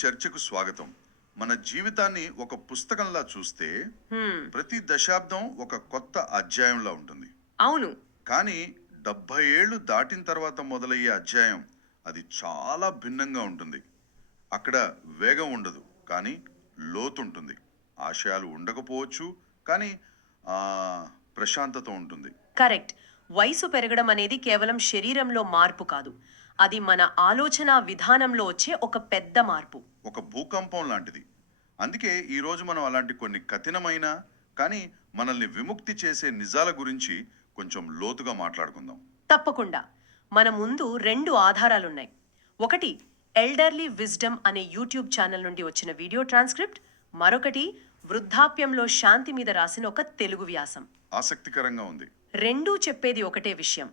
చర్చకు స్వాగతం. మన జీవితాన్ని ఒక పుస్తకంలా చూస్తే హ్మ్. ప్రతి దశాబ్దం ఒక కొత్త అధ్యాయంలా ఉంటుంది. అవును. కానీ 70 ఏళ్ళు దాటిన తర్వాత మొదలయ్యే అధ్యాయం అది చాలా భిన్నంగా ఉంటుంది. అక్కడ వేగం ఉండదు, కానీ లోతుంటుంది. ఆశయాలు ఉండకపోవచ్చు, కానీ ఆ ప్రశాంతత ఉంటుంది. కరెక్ట్. వయసు పెరగడం అనేది కేవలం శరీరంలో మార్పు కాదు. అది మన ఆలోచన విధానంలో వచ్చే ఒక పెద్ద మార్పు. ఒక భూకంపం లాంటిది. అందుకే ఈరోజు మనం అలాంటి కొన్ని కఠినమైన కానీ మనల్ని విముక్తి చేసే నిజాల గురించి కొంచెం లోతుగా మాట్లాడుకుందాం. తప్పకుండా. మన ముందు 2 ఆధారాలున్నాయి. ఒకటి ఎల్డర్లీ విజ్డమ్ అనే యూట్యూబ్ ఛానల్ నుండి వచ్చిన వీడియో ట్రాన్స్క్రిప్ట్. మరొకటి వృద్ధాప్యంలో శాంతి మీద రాసిన ఒక తెలుగు వ్యాసం. ఆసక్తికరంగా ఉంది. రెండూ చెప్పేది ఒకటే విషయం.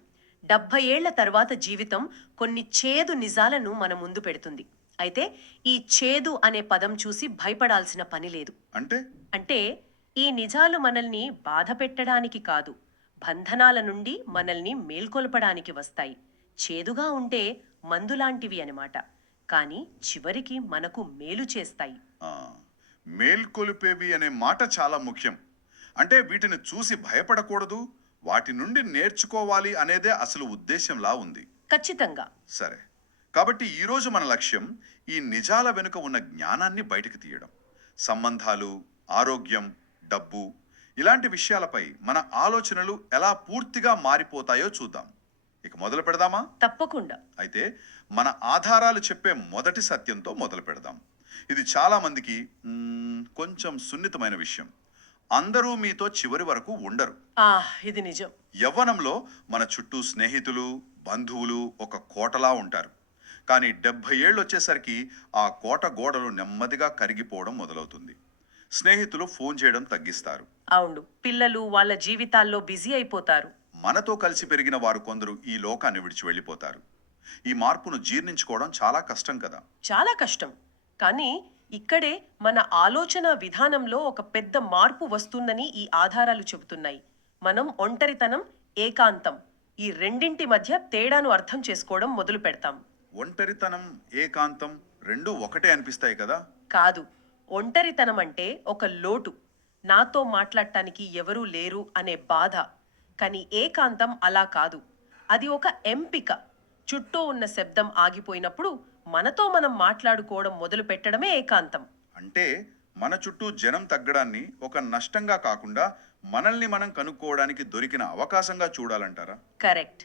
70 ఏళ్ల తర్వాత జీవితం కొన్ని చేదు నిజాలను మన ముందు పెడుతుంది. అయితే ఈ చేదు అనే పదం చూసి భయపడాల్సిన పని లేదు. అంటే అంటే ఈ నిజాలు మనల్ని బాధ పెట్టడానికి కాదు, బంధనాల నుండి మనల్ని మేల్కొల్పడానికి వస్తాయి. చేదుగా ఉంటే మందులాంటివి అన్నమాట. కానీ చివరికి మనకు మేలు చేస్తాయి. ఆ, మేల్కొలిపేవి అనే మాట చాలా ముఖ్యం. అంటే వీటిని చూసి భయపడకూడదు, వాటి నుండి నేర్చుకోవాలి అనేదే అసలు ఉద్దేశంలా ఉంది. ఖచ్చితంగా. సరే, కాబట్టి ఈరోజు మన లక్ష్యం ఈ నిజాల వెనుక ఉన్న జ్ఞానాన్ని బయటకు తీయడం. సంబంధాలు, ఆరోగ్యం, డబ్బు ఇలాంటి విషయాలపై మన ఆలోచనలు ఎలా పూర్తిగా మారిపోతాయో చూద్దాం. ఇక మొదలు పెడదామా? తప్పకుండా. అయితే మన ఆధారాలు చెప్పే మొదటి సత్యంతో మొదలు పెడదాం. ఇది చాలా మందికి కొంచెం సున్నితమైన విషయం. అందరూ మీతో చివరి వరకు ఉండరు. ఇది నిజం. యవ్వనంలో మన చుట్టూ స్నేహితులు, బంధువులు ఒక కోటలా ఉంటారు. కానీ 70 ఏళ్ళు వచ్చేసరికి ఆ కోట గోడలు నెమ్మదిగా కరిగిపోవడం మొదలవుతుంది. స్నేహితులు ఫోన్ చేయడం తగ్గిస్తారు. అవును. పిల్లలు వాళ్ళ జీవితాల్లో బిజీ అయిపోతారు. మనతో కలిసి పెరిగిన వారు కొందరు ఈ లోకాన్ని విడిచి వెళ్ళిపోతారు. ఈ మార్పును జీర్ణించుకోవడం చాలా కష్టం కదా. చాలా కష్టం. కానీ ఇక్కడే మన ఆలోచన విధానంలో ఒక పెద్ద మార్పు వస్తుందని ఈ ఆధారాలు చెబుతున్నాయి. మనం ఒంటరితనం, ఏకాంతం ఈ రెండింటి మధ్య తేడాను అర్థం చేసుకోవడం మొదలు పెడతాం. ఒంటరితనం, ఏకాంతం రెండూ ఒకటే అనిపిస్తాయి కదా. కాదు. ఒంటరితనం అంటే ఒక లోటు, నాతో మాట్లాడటానికి ఎవరూ లేరు అనే బాధ. కానీ ఏకాంతం అలా కాదు. అది ఒక ఎంపిక. చుట్టూ ఉన్న శబ్దం ఆగిపోయినప్పుడు మనతో మనం మాట్లాడుకోవడం మొదలు పెట్టడమే ఏకాంతం. అంటే మన చుట్టూ జనం తగ్గడాన్ని ఒక నష్టంగా కాకుండా మనల్ని మనం కనుక్కోవడానికి దొరికిన అవకాశంగా చూడాలంటారా? కరెక్ట్.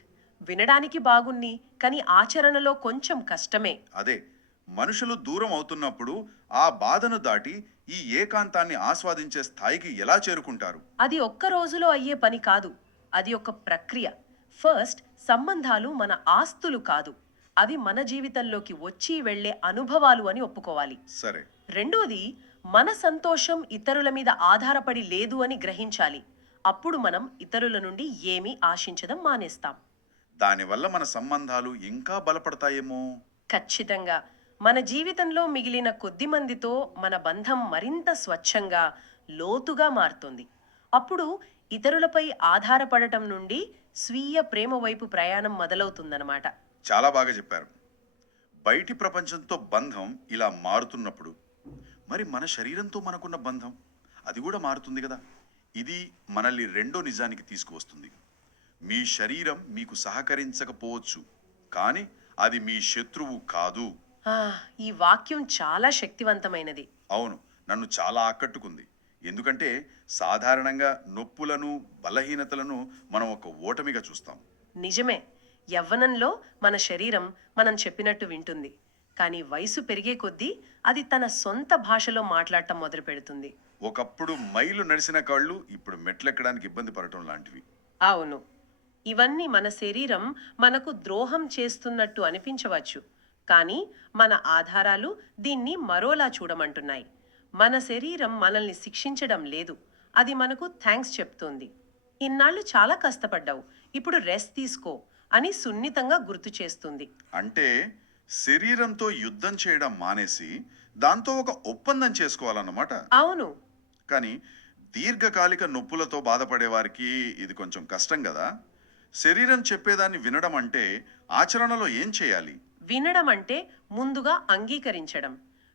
వినడానికి బాగుంది, కానీ ఆచరణలో కొంచెం కష్టమే. అదే, మనుషులు దూరం అవుతున్నప్పుడు ఆ బాధను దాటి ఈ ఏకాంతాన్ని ఆస్వాదించే స్థాయికి ఎలా చేరుకుంటారు? అది ఒక్క రోజులో అయ్యే పని కాదు. అది ఒక ప్రక్రియ. ఫస్ట్, సంబంధాలు మన ఆస్తులు కాదు, అవి మన జీవితంలోకి వచ్చి వెళ్లే అనుభవాలు అని ఒప్పుకోవాలి. సరే. రెండోది, మన సంతోషం ఇతరుల మీద ఆధారపడి లేదు అని గ్రహించాలి. అప్పుడు మనం ఇతరుల నుండి ఏమీ ఆశించడం మానేస్తాం. దానివల్ల మన సంబంధాలు ఇంకా బలపడతాయేమో. ఖచ్చితంగా. మన జీవితంలో మిగిలిన కొద్ది మందితో మన బంధం మరింత స్వచ్ఛంగా, లోతుగా మారుతుంది. అప్పుడు ఇతరులపై ఆధారపడటం నుండి స్వీయ ప్రేమ వైపు ప్రయాణం మొదలవుతుందన్నమాట. చాలా బాగా చెప్పారు. బయటి ప్రపంచంతో బంధం ఇలా మారుతున్నప్పుడు మరి మన శరీరంతో మనకున్న బంధం అది కూడా మారుతుంది కదా. ఇది మనల్ని రెండో నిజానికి తీసుకువస్తుంది. మీ శరీరం మీకు సహకరించకపోవచ్చు, కానీ అది మీ శత్రువు కాదు. ఈ వాక్యం చాలా శక్తివంతమైనది. అవును, నన్ను చాలా ఆకట్టుకుంది. ఎందుకంటే సాధారణంగా నొప్పులను, బలహీనతలను మనం ఒక ఓటమిగా చూస్తాం. నిజమే. యవ్వనంలో మన శరీరం మనం చెప్పినట్టు వింటుంది. కానీ వయసు పెరిగే కొద్దీ అది తన సొంత భాషలో మాట్లాడటం మొదలు పెడుతుంది. ఒకప్పుడు మైలు నడిచిన కాళ్ళు ఇప్పుడు మెట్లెక్కడానికి ఇబ్బంది పడటం లాంటివి. అవును. ఇవన్నీ మన శరీరం మనకు ద్రోహం చేస్తున్నట్టు అనిపించవచ్చు, కానీ మన ఆధారాలు దీన్ని మరోలా చూడమంటున్నాయి. మన శరీరం మనల్ని శిక్షించడం లేదు, అది మనకు థ్యాంక్స్ చెప్తుంది. ఇన్నాళ్ళు చాలా కష్టపడ్డావు, ఇప్పుడు రెస్ట్ తీసుకో అని సున్నితంగా గుర్తు చేస్తుంది. అంటే శరీరంతో యుద్ధం చేయడం మానేసి దాంతో ఒక ఒప్పందం చేసుకోవాలన్నమాట. అవును. కానీ దీర్ఘకాలిక నొప్పులతో బాధపడే వారికి ఇది కొంచెం కష్టం కదా. శరీరం చెప్పేదాన్ని వినడం అంటే ఆచరణలో ఏం చేయాలి? వినడం అంటే ముందుగా అంగీకరించడం.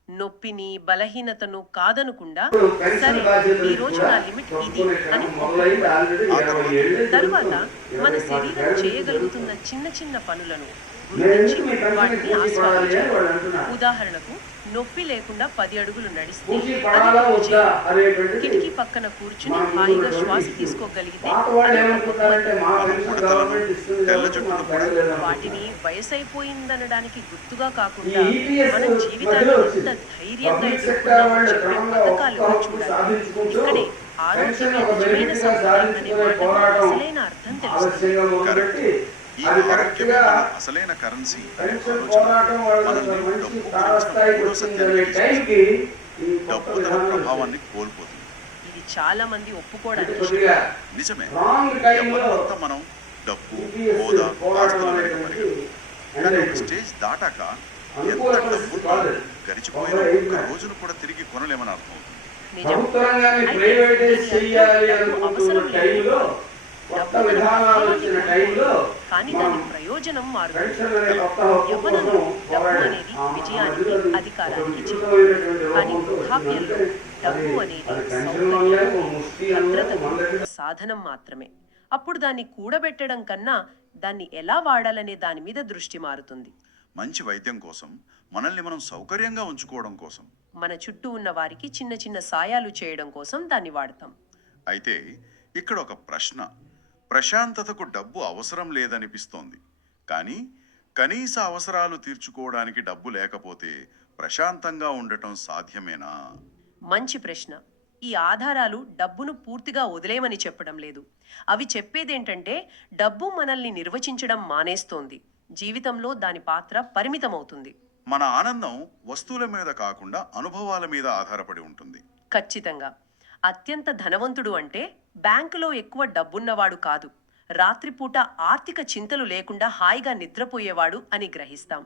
నొప్పిని బలహీనతను కాదనకుండా పెన్షన్ సరే బాధ్యతలు ఈ రోజు కూడా నా లిమిట్ ఇది కొనుక్కునే అని క్రమం మొదలైంది. ఆల్రెడీ ఆ 20 ఏళ్ళే తరువాత జరుగుతుంది. మన 20 శరీరం ఏళ్ళే చేయగలుగుతున్న జరుగుతుంది. చిన్న చిన్న పనులను నేను గుర్తించి ఎందుకు మీ పెన్షన్ వాటిని పూచి పడాలి అని ఆస్వాదించాలి. వాళ్ళు అంటున్నారు. ఉదాహరణకు నొప్పి లేకుండా 10 అడుగులు నడిస్తే పూచి అది పడాలా ఒక వద్దా విజయం. అనేటువంటిది కిటికీ పక్కన కూర్చుని మన హాయిగా ముందున్నటువంటి శ్వాస issue. తీసుకోగలిగితే పాత వాళ్ళు అది ఒక ఏమనుకుంటారంటే మా మన పెన్షన్ ఉడతలను, గవర్నమెంట్ ఇస్తుంది తెల్ల కాబట్టి జుట్టును మాకు కూడా పడలేదు వాటిని అనుకుంటారు. వయసైపోయిందనడానికి గుర్తుగా ఈ కాకుండా EPS మన జీవితాన్ని మధ్యలో ఎంత వచ్చింది. ధైర్యంగా పబ్లిక్ సెక్టర్ ఎదుర్కొన్నామో వాళ్ళు చెప్పే క్రమంగా పథకాలుగా ఒక్క హక్కు చూడాలి. సాధించుకుంటూ ఇక్కడే పెన్షన్ ఆరోగ్యమే ఒక నిజమైన బెనిఫిట్ గా సంపద అనే సాధించుకునే మాటకు పోరాటం అసలైన అర్థం తెలుస్తుంది. ఆలస్యంగా మొదలుపెట్టి ఈ అది ఆరోగ్యమే కరెక్ట్ గా మన అసలైన కరెన్సీ అనే పెన్షన్ ఆలోచన పోరాటం వాళ్ళ మనల్ని మంచి డబ్బు గురించిన తారస్థాయికి మూడో వచ్చిందనే సత్యానికి టైంకి ఈ కొత్త డబ్బు తన విధానాలు ప్రభావాన్ని కోల్పోతుంది. ఇది చాలా మంది అంటే ఒప్పుకోవడానికి కొద్దిగా నిజమే, రాంగ్ టైంలో ఎవరినంతా మనం డబ్బు, EPS హోదా, పోరాటం ఆస్తుల వెనుక అనేటువంటి పరిగెడతాం. కానీ ఒక స్టేజ్ దాటాక ఎంత అనుకూల పరిస్థితి డబ్బున్నా కాదు. గడిచిపోయిన ఒకవేళ ఒక్క రోజును కూడా తిరిగి కొనలేమని అర్థమవుతుంది. నిజం. ప్రభుత్వ రంగాన్ని అయితే ప్రైవేటైజ్ దీని చేయాలి అర్థం డబ్బు అనుకుంటున్న అవసరం లేదు. టైంలో కొత్త డబ్బు మన విధానాలు ప్రభావాన్ని వచ్చిన కోల్పోదు. టైంలో కానీ మనం దాని ప్రయోజనం మారుతుంది. పెన్షన్ అనే కొత్త హక్కు యవ్వనంలో కోసం డబ్బు పోరాడాం. అనేది ఆ విజయానికి, మధ్యలో అది అధికారానికి ఒక చిహ్నం. వికృతమైనటువంటి కానీ రూపంతో వృద్ధాప్యంలో వచ్చిందంటే డబ్బు అది అనేది పెన్షన్ అనలేము, సౌకర్యం, ముష్టి అనలేము, భద్రతకు మన దగ్గర సాధనం మాత్రమే. అప్పుడు దాన్ని కూడబెట్టడం కన్నా దాన్ని ఎలా వాడాలనే దాని మీద దృష్టి మారుతుంది. మంచి వైద్యం కోసం, మనల్ని మనం సౌకర్యంగా ఉంచుకోవడం కోసం. మన చుట్టూ ఉన్న వారికి చిన్న చిన్న సాయాలు చేయడం కోసం దాన్ని వాడతాం. అయితే ఇక్కడ ఒక ప్రశ్న. ప్రశాంతతకు డబ్బు అవసరం లేదనిపిస్తోంది, కానీ కనీస అవసరాలు తీర్చుకోవడానికి డబ్బు లేకపోతే ప్రశాంతంగా ఉండటం సాధ్యమేనా? మంచి ప్రశ్న. ఈ ఆధారాలు డబ్బును పూర్తిగా వదిలేయమని చెప్పడం లేదు. అవి చెప్పేదేంటంటే డబ్బు మనల్ని నిర్వచించడం మానేస్తోంది. జీవితంలో దాని పాత్ర పరిమితమవుతుంది. మన ఆనందం వస్తువుల మీద కాకుండా అనుభవాల మీద ఆధారపడి ఉంటుంది. ఖచ్చితంగా. అత్యంత ధనవంతుడు అంటే బ్యాంకులో ఎక్కువ డబ్బున్నవాడు కాదు, రాత్రిపూట ఆర్థిక చింతలు లేకుండా హాయిగా నిద్రపోయేవాడు అని గ్రహిస్తాం.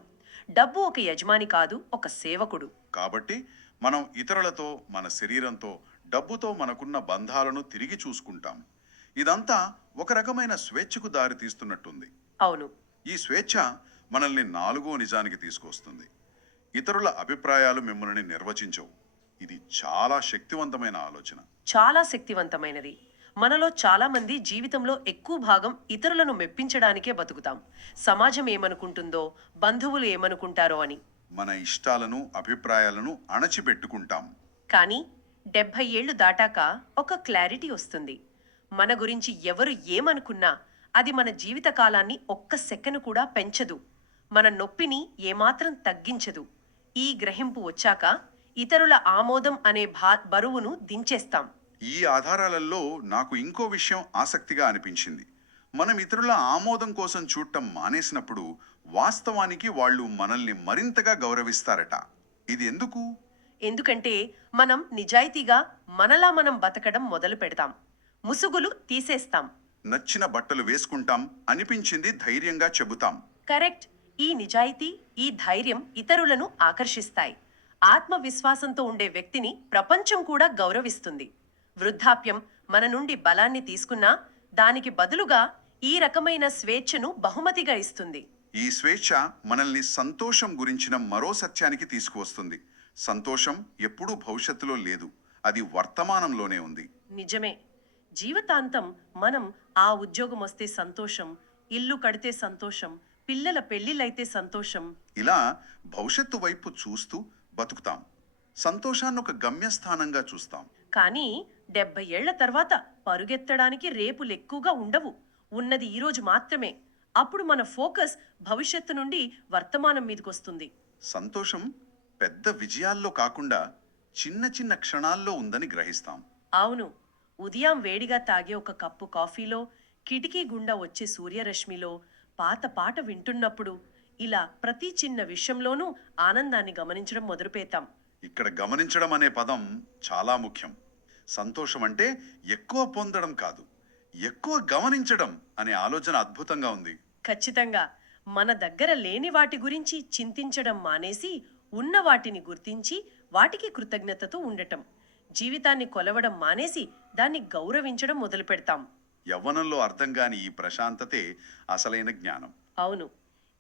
డబ్బు ఒక యజమాని కాదు, ఒక సేవకుడు. కాబట్టి మనం ఇతరులతో, మన శరీరంతో, డబ్బుతో మనకున్న బంధాలను తిరిగి చూసుకుంటాం. ఇదంతా ఒక రకమైన స్వేచ్ఛకు దారి తీస్తున్నట్టుంది. అవును. ఈ స్వేచ్ఛ మనల్ని నాలుగో నిజానికి తీసుకొస్తుంది. ఇతరుల అభిప్రాయాలు మిమ్మల్ని నిర్వచించవు. ఇది చాలా శక్తివంతమైన ఆలోచన. చాలా శక్తివంతమైనది. మనలో చాలా మంది జీవితంలో ఎక్కువ భాగం ఇతరులను మెప్పించడానికే బతుకుతాం. సమాజం ఏమనుకుంటుందో, బంధువులు ఏమనుకుంటారో అని. మన ఇష్టాలను, అభిప్రాయాలను అణచిపెట్టుకుంటాం. కానీ 70 ఏళ్లు దాటాక ఒక క్లారిటీ వస్తుంది. మన గురించి ఎవరు ఏమనుకున్నా అది మన జీవిత కాలాన్ని ఒక్క సెకను కూడా పెంచదు, మన నొప్పిని ఏమాత్రం తగ్గించదు. ఈ గ్రహింపు వచ్చాక ఇతరుల ఆమోదం అనే బరువును దించేస్తాం. ఈ ఆధారాలలో నాకు ఇంకో విషయం ఆసక్తిగా అనిపించింది. మనం ఇతరుల ఆమోదం కోసం చూడటం మానేసినప్పుడు వాస్తవానికి వాళ్ళు మనల్ని మరింతగా గౌరవిస్తారట. ఇది ఎందుకు? ఎందుకంటే మనం నిజాయితీగా మనలా మనం బతకడం మొదలు పెడతాం. ముసుగులు తీసేస్తాం. నచ్చిన బట్టలు వేసుకుంటాం, అనిపించింది ధైర్యంగా చెబుతాం. కరెక్ట్. ఈ నిజాయితీ, ఈ ధైర్యం ఇతరులను ఆకర్షిస్తాయి. ఆత్మవిశ్వాసంతో ఉండే వ్యక్తిని ప్రపంచం కూడా గౌరవిస్తుంది. వృద్ధాప్యం మన నుండి బలాన్ని తీసుకున్నా దానికి బదులుగా ఈ రకమైన స్వేచ్ఛను బహుమతిగా ఇస్తుంది. ఈ స్వేచ్ఛ మనల్ని సంతోషం గురించిన మరో సత్యానికి తీసుకువస్తుంది. సంతోషం ఎప్పుడూ భవిష్యత్తులో లేదు, అది వర్తమానంలోనే ఉంది. నిజమే. జీవితాంతం మనం ఆ ఉద్యోగం వస్తే సంతోషం, ఇల్లు కడితే సంతోషం, పిల్లల పెళ్లిళ్ళైతే సంతోషం, ఇలా భవిష్యత్తు వైపు చూస్తూ బతుకుతాం. సంతోషాన్ని ఒక గమ్యస్థానంగా చూస్తాం. కానీ 70 ఏళ్ల తర్వాత పరుగెత్తడానికి రేపులు ఎక్కువగా ఉండవు. ఉన్నది ఈ రోజు మాత్రమే. అప్పుడు మన ఫోకస్ భవిష్యత్తు నుండి వర్తమానం మీదకొస్తుంది. సంతోషం పెద్ద విజయాల్లో కాకుండా చిన్న చిన్న క్షణాల్లో ఉందని గ్రహిస్తాం. అవును. ఉదయం వేడిగా తాగే ఒక కప్పు కాఫీలో, కిటికీ గుండా వచ్చే సూర్యరశ్మిలో, పాత పాట వింటున్నప్పుడు, ఇలా ప్రతి చిన్న విషయంలోనూ ఆనందాన్ని గమనించడం మొదలుపెడతాం. ఇక్కడ గమనించడం అనే పదం చాలా ముఖ్యం. సంతోషం అంటే ఎక్కువ పొందడం కాదు, ఎక్కువ గమనించడం అనే ఆలోచన అద్భుతంగా ఉంది. ఖచ్చితంగా. మన దగ్గర లేని వాటి గురించి చింతించడం మానేసి ఉన్న వాటిని గుర్తించి వాటికి కృతజ్ఞతతో ఉండటం. జీవితాన్ని కొలవడం మానేసి దాన్ని గౌరవించడం మొదలు పెడతాం. యవ్వనంలో అర్థం కాని ఈ ప్రశాంతతే అసలైన జ్ఞానం. అవును.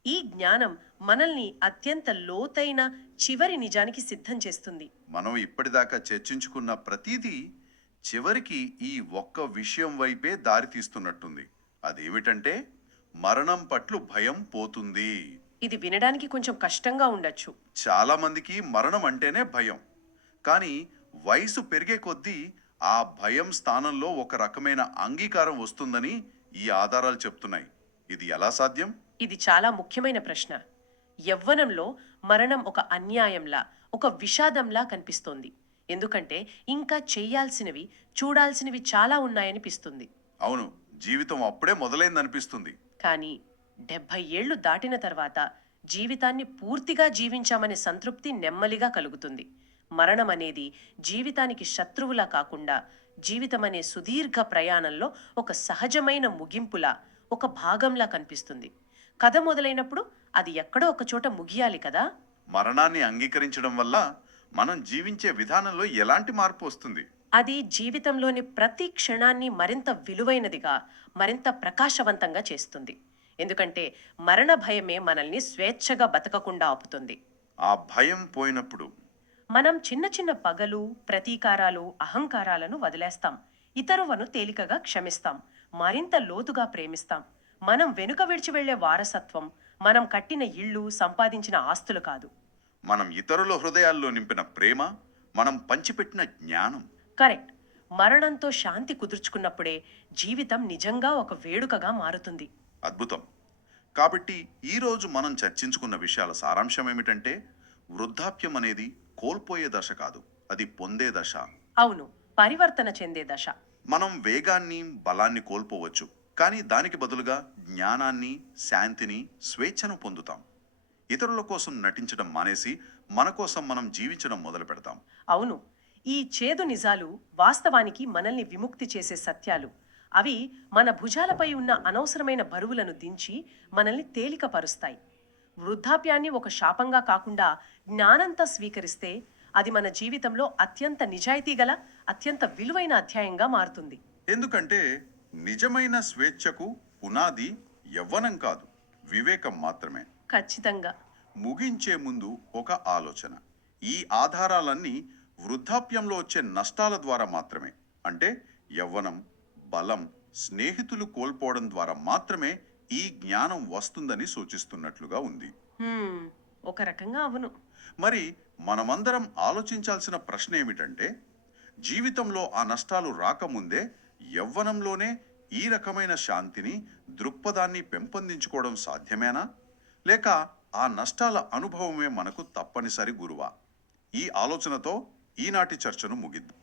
ఈ జ్ఞానం మనల్ని అత్యంత లోతైన చివరి నిజానికి సిద్ధం చేస్తుంది. మనం ఇప్పటిదాకా చర్చించుకున్న ప్రతిదీ చివరికి ఈ ఒక్క విషయం వైపే దారి తీస్తున్నట్టుంది. అదేమిటంటే మరణం పట్ల భయం పోతుంది. ఇది వినడానికి కొంచెం కష్టంగా ఉండొచ్చు. చాలా మందికి మరణం అంటేనే భయం. కానీ వయసు పెరిగే కొద్దీ ఆ భయం స్థానంలో ఒక రకమైన అంగీకారం వస్తుందని ఈ ఆధారాలు చెప్తున్నాయి. ఇది ఎలా సాధ్యం? ఇది చాలా ముఖ్యమైన ప్రశ్న. యవ్వనంలో మరణం ఒక అన్యాయంలా, ఒక విషాదంలా కనిపిస్తోంది. ఎందుకంటే ఇంకా చెయ్యాల్సినవి, చూడాల్సినవి చాలా ఉన్నాయనిపిస్తుంది. అవును, జీవితం అప్పుడే మొదలైందనిపిస్తుంది. కానీ 70 ఏళ్లు దాటిన తర్వాత జీవితాన్ని పూర్తిగా జీవించామనే సంతృప్తి నెమ్మదిగా కలుగుతుంది. మరణం అనేది జీవితానికి శత్రువులా కాకుండా జీవితమనే సుదీర్ఘ ప్రయాణంలో ఒక సహజమైన ముగింపులా, ఒక భాగంలా కనిపిస్తుంది. కథ మొదలైనప్పుడు అది ఎక్కడో ఒక చోట ముగియాలి కదా. మరణాన్ని అంగీకరించడం వల్ల మనం జీవించే విధానంలో ఎలాంటి మార్పు వస్తుంది? అది జీవితంలోని ప్రతి క్షణాన్ని మరింత విలువైనదిగా, మరింత ప్రకాశవంతంగా చేస్తుంది. ఎందుకంటే మరణ భయమే మనల్ని స్వేచ్ఛగా బతకకుండా ఆపుతుంది. ఆ భయం పోయినప్పుడు మనం చిన్న చిన్న పగలు, ప్రతీకారాలు, అహంకారాలను వదిలేస్తాం. ఇతరులను తేలికగా క్షమిస్తాం. మరింత లోతుగా ప్రేమిస్తాం. మనం వెనుక విడిచి వెళ్లే వారసత్వం, మనం కట్టిన ఇళ్ళు, సంపాదించిన ఆస్తులు కాదు. మనం ఇతరుల హృదయాల్లో నింపిన ప్రేమ, మనం పంచిపెట్టిన జ్ఞానం. కరెక్ట్. మరణంతో శాంతి కుదుర్చుకున్నప్పుడే జీవితం నిజంగా ఒక వేడుకగా మారుతుంది. అద్భుతం. కాబట్టి ఈరోజు మనం చర్చించుకున్న విషయాల సారాంశం ఏమిటంటే వృద్ధాప్యం అనేది కోల్పోయే దశ కాదు, అది పొందే దశ. అవును, పరివర్తన చెందే దశ. మనం వేగాన్ని, బలాన్ని కోల్పోవచ్చు, కానీ దానికి బదులుగా జ్ఞానాన్ని, శాంతిని, స్వేచ్ఛను పొందుతాం. ఇతరుల కోసం నటించడం మానేసి మన కోసం మనం జీవించడం మొదలు పెడతాం. అవును, ఈ చేదు నిజాలు వాస్తవానికి మనల్ని విముక్తి చేసే సత్యాలు. అవి మన భుజాలపై ఉన్న అనవసరమైన బరువులను దించి మనల్ని తేలికపరుస్తాయి. వృద్ధాప్యాన్ని ఒక శాపంగా కాకుండా జ్ఞానంతో స్వీకరిస్తే అది మన జీవితంలో అత్యంత నిజాయితీ గల, అత్యంత విలువైన అధ్యాయంగా మారుతుంది. ఎందుకంటే నిజమైన స్వేచ్ఛకు పునాది యవ్వనం కాదు, వివేకం మాత్రమే. ఖచ్చితంగా. ముగించే ముందు ఒక ఆలోచన. ఈ ఆధారాలన్నీ వృద్ధాప్యంలో వచ్చే నష్టాల ద్వారా మాత్రమే, అంటే యవ్వనం, బలం, స్నేహితులు కోల్పోవడం ద్వారా మాత్రమే ఈ జ్ఞానం వస్తుందని సూచిస్తున్నట్లుగా ఉంది. ఒక రకంగా అవును. మరి మనమందరం ఆలోచించాల్సిన ప్రశ్న ఏమిటంటే జీవితంలో ఆ నష్టాలు రాకముందే యవ్వనంలోనే ఈ రకమైన శాంతిని, దృక్పథాన్ని పెంపొందించుకోవడం సాధ్యమేనా, లేక ఆ నష్టాల అనుభవమే మనకు తప్పనిసరి గురువా? ఈ ఆలోచనతో ఈనాటి చర్చను ముగిద్దాం.